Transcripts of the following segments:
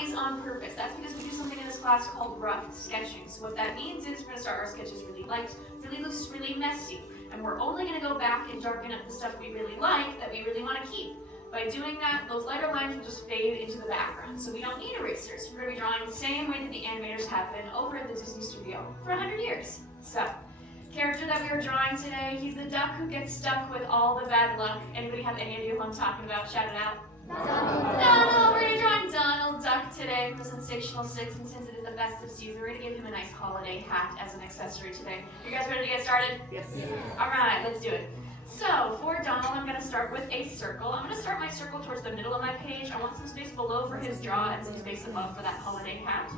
that is on purpose. That's because we do something in this class called rough sketching. So what that means is we're going to start our sketches really light, really loose, really messy. And we're only going to go back and darken up the stuff we really like, that we really want to keep. By doing that, those lighter lines will just fade into the background. So we don't need erasers. We're going to be drawing the same way that the animators have been over at the Disney Studio for 100 years. So, character that we are drawing today, he's the duck who gets stuck with all the bad luck. Anybody have any idea who I'm talking about? Shout it out. Donald! We're drawing Donald Duck today from Sensational Six, and since it is the festive season, we're going to give him a nice holiday hat as an accessory today. You guys ready to get started? Yes. Alright, let's do it. So, for Donald, I'm going to start with a circle. I'm going to start my circle towards the middle of my page. I want some space below for his jaw and some space above for that holiday hat.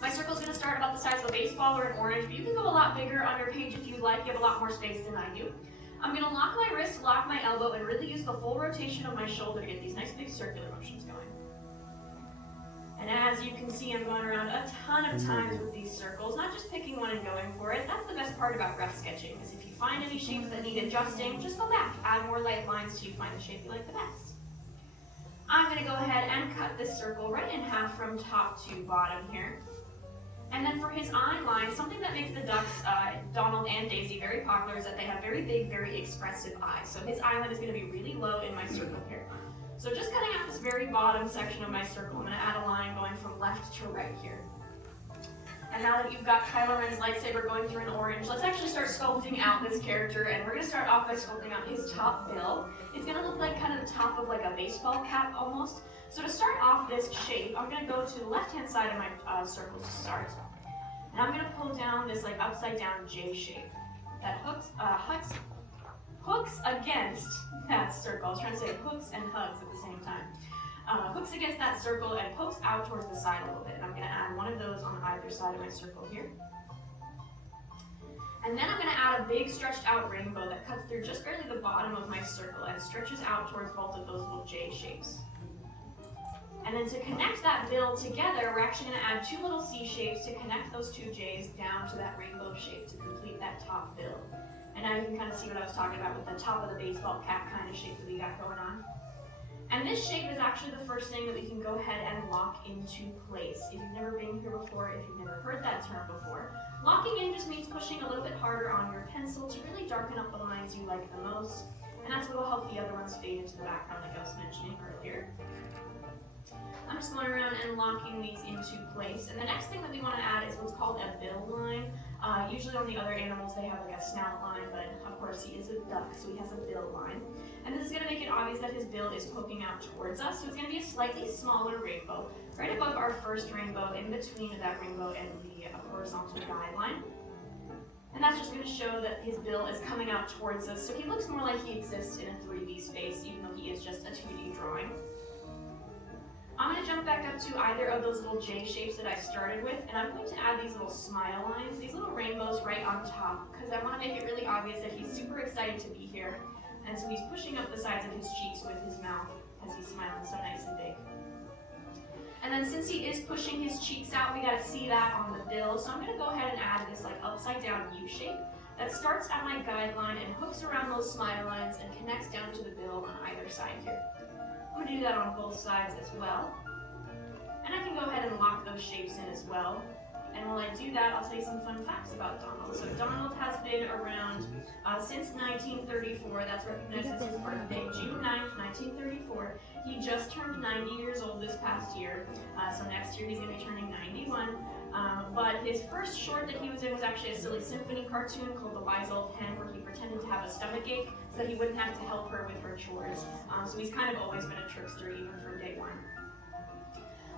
My circle is going to start about the size of a baseball or an orange, but you can go a lot bigger on your page if you'd like. You have a lot more space than I do. I'm going to lock my wrist, lock my elbow, and really use the full rotation of my shoulder to get these nice big circular motions going. And as you can see, I'm going around a ton of times with these circles, not just picking one and going for it. That's the best part about rough sketching, is if you find any shapes that need adjusting, just go back, add more light lines till you find the shape you like the best. I'm going to go ahead and cut this circle right in half from top to bottom here. And then for his eye line, something that makes the ducks, Donald and Daisy, very popular is that they have very big, very expressive eyes. So his eye line is going to be really low in my circle here. So just cutting out this very bottom section of my circle, I'm going to add a line going from left to right here. And now that you've got Kylo Ren's lightsaber going through an orange, let's actually start sculpting out this character, and we're going to start off by sculpting out his top bill. It's going to look like kind of the top of like a baseball cap almost. So to start off this shape, I'm going to go to the left-hand side of my circle to start. And I'm going to pull down this like upside down J shape that hooks against that circle. I was trying to say hooks and hugs at the same time. Hooks against that circle and pokes out towards the side a little bit. And I'm going to add one of those on either side of my circle here. And then I'm going to add a big stretched out rainbow that cuts through just barely the bottom of my circle and stretches out towards both of those little J shapes. And then to connect that bill together, we're actually going to add two little C shapes to connect those two J's down to that rainbow shape to complete that top bill. And now you can kind of see what I was talking about with the top of the baseball cap kind of shape that we got going on. And this shape is actually the first thing that we can go ahead and lock into place. If you've never been here before, if you've never heard that term before, locking in just means pushing a little bit harder on your pencil to really darken up the lines you like the most. And that's what will help the other ones fade into the background like I was mentioning earlier. I'm just going around and locking these into place. And the next thing that we want to add is what's called a bill line. Usually on the other animals they have like a snout line, but of course he is a duck, so he has a bill line. And this is going to make it obvious that his bill is poking out towards us, so it's going to be a slightly smaller rainbow, right above our first rainbow, in between that rainbow and the horizontal guideline. And that's just going to show that his bill is coming out towards us, so he looks more like he exists in a 3D space, even though he is just a 2D drawing. I'm going to jump back up to either of those little J shapes that I started with, and I'm going to add these little smile lines, these little rainbows right on top, because I want to make it really obvious that he's super excited to be here. And so he's pushing up the sides of his cheeks with his mouth as he's smiling so nice and big. And then since he is pushing his cheeks out, we got to see that on the bill. So I'm going to go ahead and add this like upside down U shape that starts at my guideline and hooks around those smile lines and connects down to the bill on either side here. I'm going to do that on both sides as well. And I can go ahead and lock those shapes in as well. And while I do that, I'll tell you some fun facts about Donald. So Donald has been around since 1934. That's recognized as his birthday, June 9th, 1934. He just turned 90 years old this past year. So next year he's going to be turning 91. But his first short that he was in was actually a silly symphony cartoon called The Wise Old Hen, where he pretended to have a stomachache so that he wouldn't have to help her with her chores. So he's kind of always been a trickster even from day one.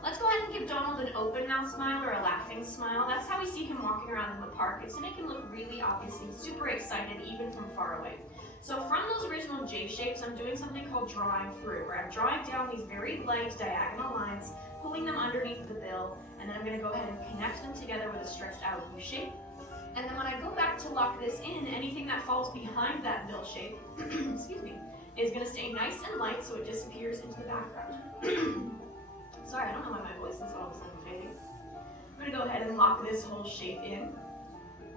Let's go ahead and give Donald an open mouth smile or a laughing smile. That's how we see him walking around in the park. It's to make him look really obviously super excited even from far away. So from those original J shapes, I'm doing something called drawing through, where I'm drawing down these very light diagonal lines, pulling them underneath the bill, and then I'm going to go ahead and connect them together with a stretched out U shape. And then when I go back to lock this in, anything that falls behind that bill shape, excuse me, is going to stay nice and light so it disappears into the background. Sorry, I don't know why my voice is all of a sudden fading. I'm going to go ahead and lock this whole shape in.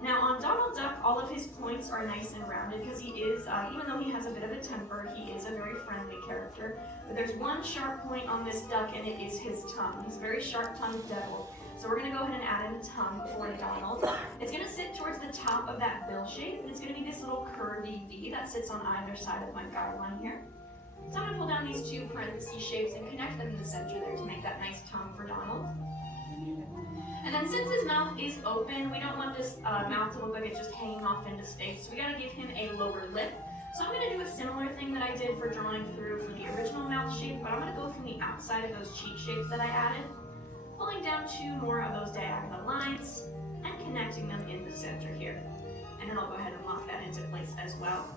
Now on Donald Duck, all of his points are nice and rounded because he is, even though he has a bit of a temper, he is a very friendly character. character. But there's one sharp point on this duck, and it is his tongue. He's a very sharp-tongued devil. So we're going to go ahead and add in a tongue for Donald. It's going to sit towards the top of that bill shape, and it's going to be this little curvy V that sits on either side of my guideline here. So I'm going to pull down these two parenthesis shapes and connect them in the center there to make that nice tongue for Donald. And then since his mouth is open, we don't want this mouth to look like it's just hanging off into space, so we got to give him a lower lip. So I'm going to do a similar thing that I did for drawing through for the original mouth shape, but I'm going to go from the outside of those cheek shapes that I added, pulling down two more of those diagonal lines and connecting them in the center here. And then I'll go ahead and lock that into place as well.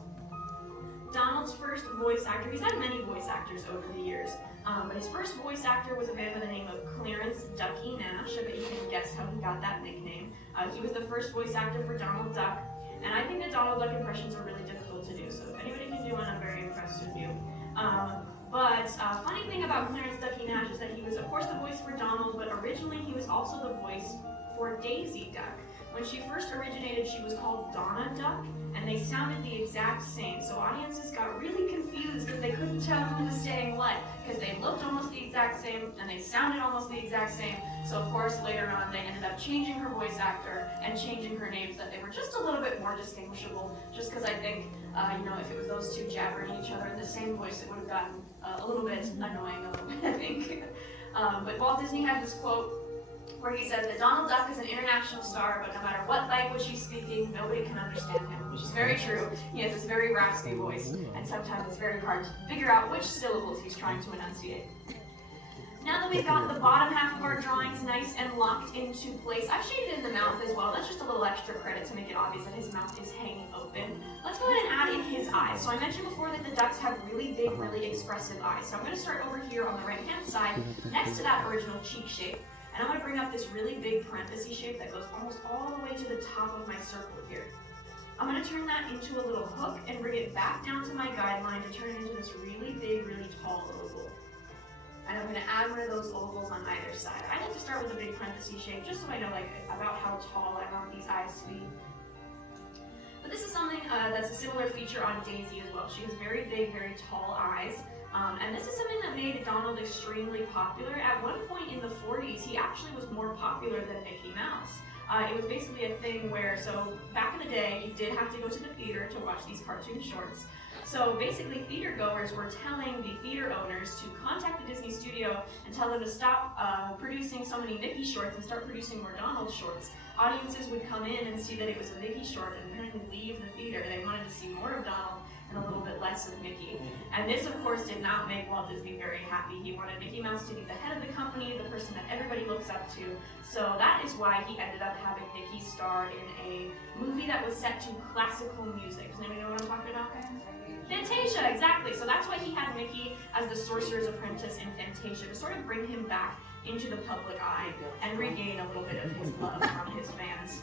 Donald's first voice actor, he's had many voice actors over the years, but his first voice actor was a man by the name of Clarence Ducky Nash. I bet you can guess how he got that nickname. He was the first voice actor for Donald Duck, and I think that Donald Duck impressions are really difficult to do, so if anybody can do one, I'm very impressed with you. But funny thing about Clarence Ducky Nash is that he was, of course, the voice for Donald, but originally he was also the voice for Daisy Duck. When she first originated, she was called Donna Duck, and they sounded the exact same. So audiences got really confused because they couldn't tell who was saying what, because they looked almost the exact same and they sounded almost the exact same. So of course, later on, they ended up changing her voice actor and changing her name so that they were just a little bit more distinguishable. Just because I think, if it was those two jabbering each other in the same voice, it would have gotten a little bit annoying, I think. But Walt Disney had this quote where he says that Donald Duck is an international star, but no matter what language he's speaking, nobody can understand him, which is very true. He has this very raspy voice, and sometimes it's very hard to figure out which syllables he's trying to enunciate. Now that we've got the bottom half of our drawings nice and locked into place, I've shaded in the mouth as well. That's just a little extra credit to make it obvious that his mouth is hanging open. Let's go ahead and add in his eyes. So I mentioned before that the ducks have really big, really expressive eyes. So I'm going to start over here on the right-hand side, next to that original cheek shape. And I'm going to bring up this really big parenthesis shape that goes almost all the way to the top of my circle here. I'm going to turn that into a little hook and bring it back down to my guideline to turn it into this really big, really tall oval. And I'm going to add one of those ovals on either side. I like to start with a big parenthesis shape just so I know about how tall I want these eyes to be. But this is something that's a similar feature on Daisy as well. She has very big, very tall eyes. And this is something that made Donald extremely popular. At one point in the 40s, he actually was more popular than Mickey Mouse. It was basically a thing where, so back in the day, you did have to go to the theater to watch these cartoon shorts. So basically, theater goers were telling the theater owners to contact the Disney studio and tell them to stop producing so many Mickey shorts and start producing more Donald shorts. Audiences would come in and see that it was a Mickey short and apparently leave the theater. They wanted to see more of Donald and a little bit less of Mickey. And this, of course, did not make Walt Disney very happy. He wanted Mickey Mouse to be the head of the company, the person that everybody looks up to. So that is why he ended up having Mickey star in a movie that was set to classical music. Does anybody know what I'm talking about? Fantasia, exactly. So that's why he had Mickey as the Sorcerer's Apprentice in Fantasia, to sort of bring him back into the public eye and regain a little bit of his love from his fans.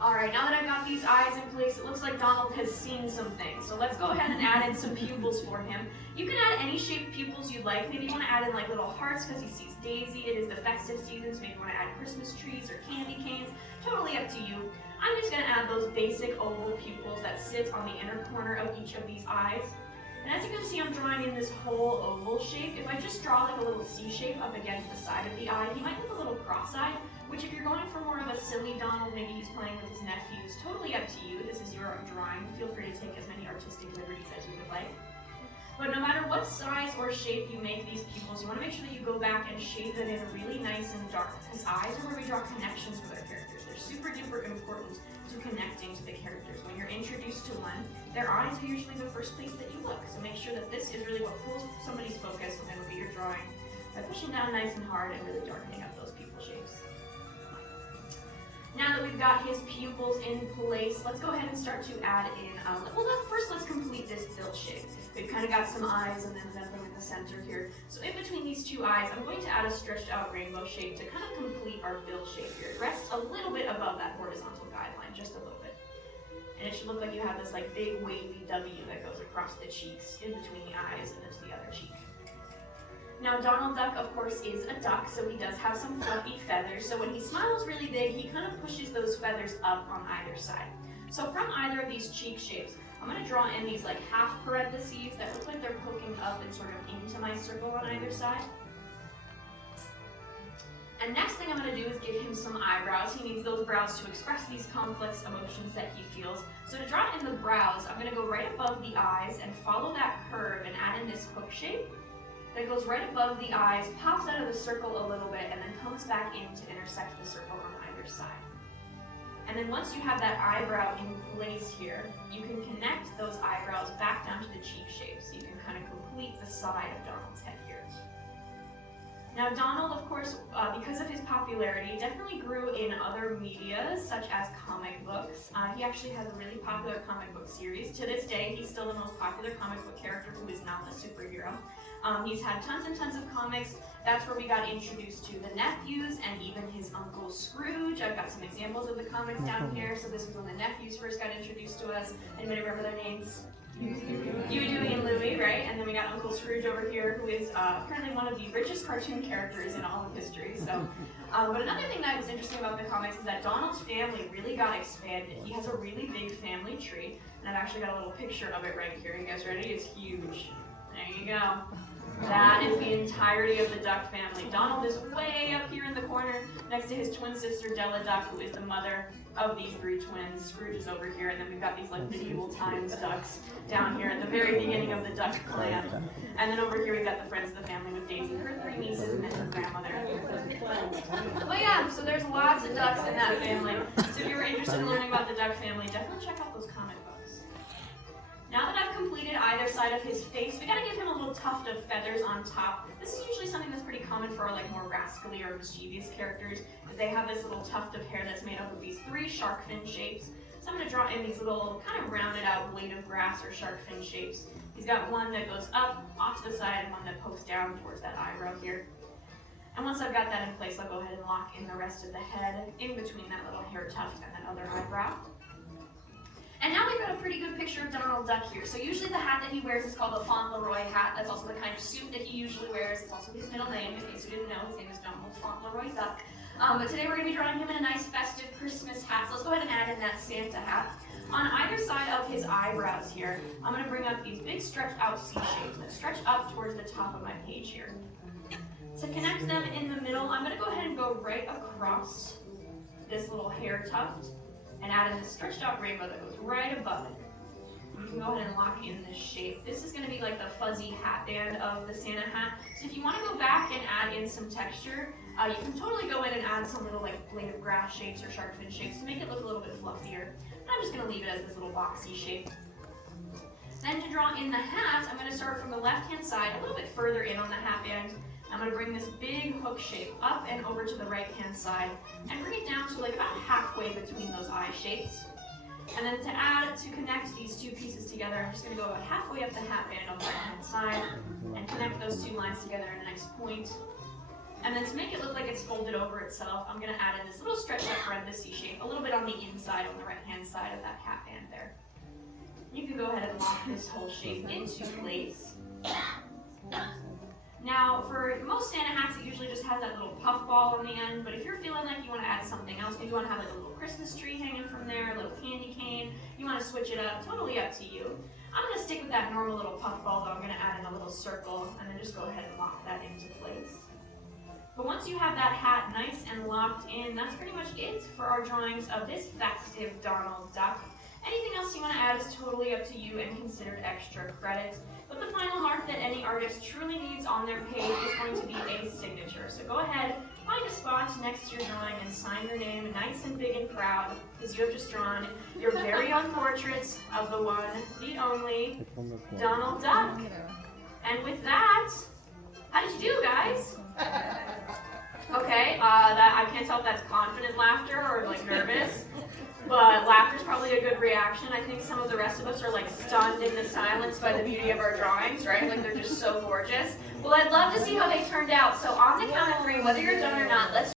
Alright, now that I've got these eyes in place, it looks like Donald has seen some things. So let's go ahead and add in some pupils for him. You can add any shaped pupils you'd like. Maybe you want to add in like little hearts because he sees Daisy. It is the festive season, so maybe you want to add Christmas trees or candy canes. Totally up to you. I'm just going to add those basic oval pupils that sit on the inner corner of each of these eyes. And as you can see, I'm drawing in this whole oval shape. If I just draw like a little C shape up against the side of the eye, he might look a little cross-eyed, which if you're going for more of a silly Donald, maybe he's playing with his nephews, totally up to you. This is your drawing. Feel free to take as many artistic liberties as you would like. But no matter what size or shape you make these pupils, you want to make sure that you go back and shade them in really nice and dark, because eyes are where we draw connections with our characters. They're super duper important to connecting to the characters. When you're introduced to one, their eyes are usually the first place that you look. So make sure that this is really what pulls somebody's focus when they look at your drawing by pushing down nice and hard and really darkening up those pupil shapes. Now that we've got his pupils in place, let's go ahead and start to add in, first let's complete this bill shape. We've kind of got some eyes and then nothing in the center here. So in between these two eyes, I'm going to add a stretched out rainbow shape to kind of complete our bill shape here. It rests a little bit above that horizontal guideline, just a little bit. And it should look like you have this like big wavy W that goes across the cheeks, in between the eyes and into the other cheek. Now Donald Duck, of course, is a duck, so he does have some fluffy feathers. So when he smiles really big, he kind of pushes those feathers up on either side. So from either of these cheek shapes, I'm going to draw in these like half parentheses that look like they're poking up and sort of into my circle on either side. And next thing I'm going to do is give him some eyebrows. He needs those brows to express these complex emotions that he feels. So to draw in the brows, I'm going to go right above the eyes and follow that curve and add in this hook shape that goes right above the eyes, pops out of the circle a little bit, and then comes back in to intersect the circle on either side. And then once you have that eyebrow in place here, you can connect those eyebrows back down to the cheek shape, so you can kind of complete the side of Donald's head here. Now Donald, of course, because of his popularity, definitely grew in other media, such as comic books. He actually has a really popular comic book series. To this day, he's still the most popular comic book character who is not a superhero. He's had tons and tons of comics. That's where we got introduced to the nephews and even his Uncle Scrooge. I've got some examples of the comics down here. So this was when the nephews first got introduced to us. Anybody remember their names? Huey, Dewey, and Louie, right? And then we got Uncle Scrooge over here, who is apparently one of the richest cartoon characters in all of history. So, but another thing that was interesting about the comics is that Donald's family really got expanded. He has a really big family tree, and I've actually got a little picture of it right here. You guys ready? It's huge. There you go. That is the entirety of the Duck family. Donald is way up here in the corner next to his twin sister Della Duck, who is the mother of these three twins. Scrooge is over here, and then we've got these like medieval times ducks down here at the very beginning of the duck clan. And then over here we've got the friends of the family with Daisy, her three nieces, and then her grandmother. But yeah, so there's lots of ducks in that family. So if you were interested in learning about the Duck family, definitely check out those comic books. Now that I've completed either side of his face, we gotta give him a little tuft of feathers on top. This is usually something that's pretty common for our like more rascally or mischievous characters, is they have this little tuft of hair that's made up of these three shark fin shapes. So I'm gonna draw in these little kind of rounded out blade of grass or shark fin shapes. He's got one that goes up, off to the side, and one that pokes down towards that eyebrow here. And once I've got that in place, I'll go ahead and lock in the rest of the head in between that little hair tuft and that other eyebrow. And now we've got a pretty good picture of Donald Duck here. So usually the hat that he wears is called a Fauntleroy hat. That's also the kind of suit that he usually wears. It's also his middle name, in case you didn't know. His name is Donald Fauntleroy Duck. But today we're going to be drawing him in a nice festive Christmas hat. So let's go ahead and add in that Santa hat. On either side of his eyebrows here, I'm going to bring up these big stretched out C shapes that stretch up towards the top of my page here. To connect them in the middle, I'm going to go ahead and go right across this little hair tuft and add in this stretched out rainbow that goes right above it. You can go ahead and lock in this shape. This is going to be like the fuzzy hat band of the Santa hat. So if you want to go back and add in some texture, you can totally go in and add some little like blade of grass shapes or shark fin shapes to make it look a little bit fluffier. But I'm just going to leave it as this little boxy shape. Then to draw in the hat, I'm going to start from the left-hand side, a little bit further in on the hat band. I'm going to bring this big hook shape up and over to the right-hand side and bring it down to like about halfway between those eye shapes. And then to connect these two pieces together, I'm just going to go about halfway up the hat band on the right-hand side and connect those two lines together in a nice point. And then to make it look like it's folded over itself, I'm going to add in this little stretched up parenthesis shape, a little bit on the inside, on the right-hand side of that hat band there. You can go ahead and lock this whole shape into place. Now, for most Santa hats, it usually just has that little puff ball on the end, but if you're feeling like you want to add something else, maybe you want to have like a little Christmas tree hanging from there, a little candy cane, you want to switch it up, totally up to you. I'm going to stick with that normal little puff ball, though I'm going to add in a little circle, and then just go ahead and lock that into place. But once you have that hat nice and locked in, that's pretty much it for our drawings of this festive Donald Duck. Anything else you want to add is totally up to you and considered extra credit. But the final mark that any artist truly needs on their page is going to be a signature. So go ahead, find a spot next to your drawing and sign your name nice and big and proud, because you have just drawn your very own portrait of the one, the only, Donald Duck. And with that, how did you do, guys? Okay, I can't tell if that's confident laughter or like nervous. But laughter is probably a good reaction. I think some of the rest of us are like stunned into silence by the beauty of our drawings, right? Like they're just so gorgeous. Well, I'd love to see how they turned out. So on the count of 3, whether you're done or not, let's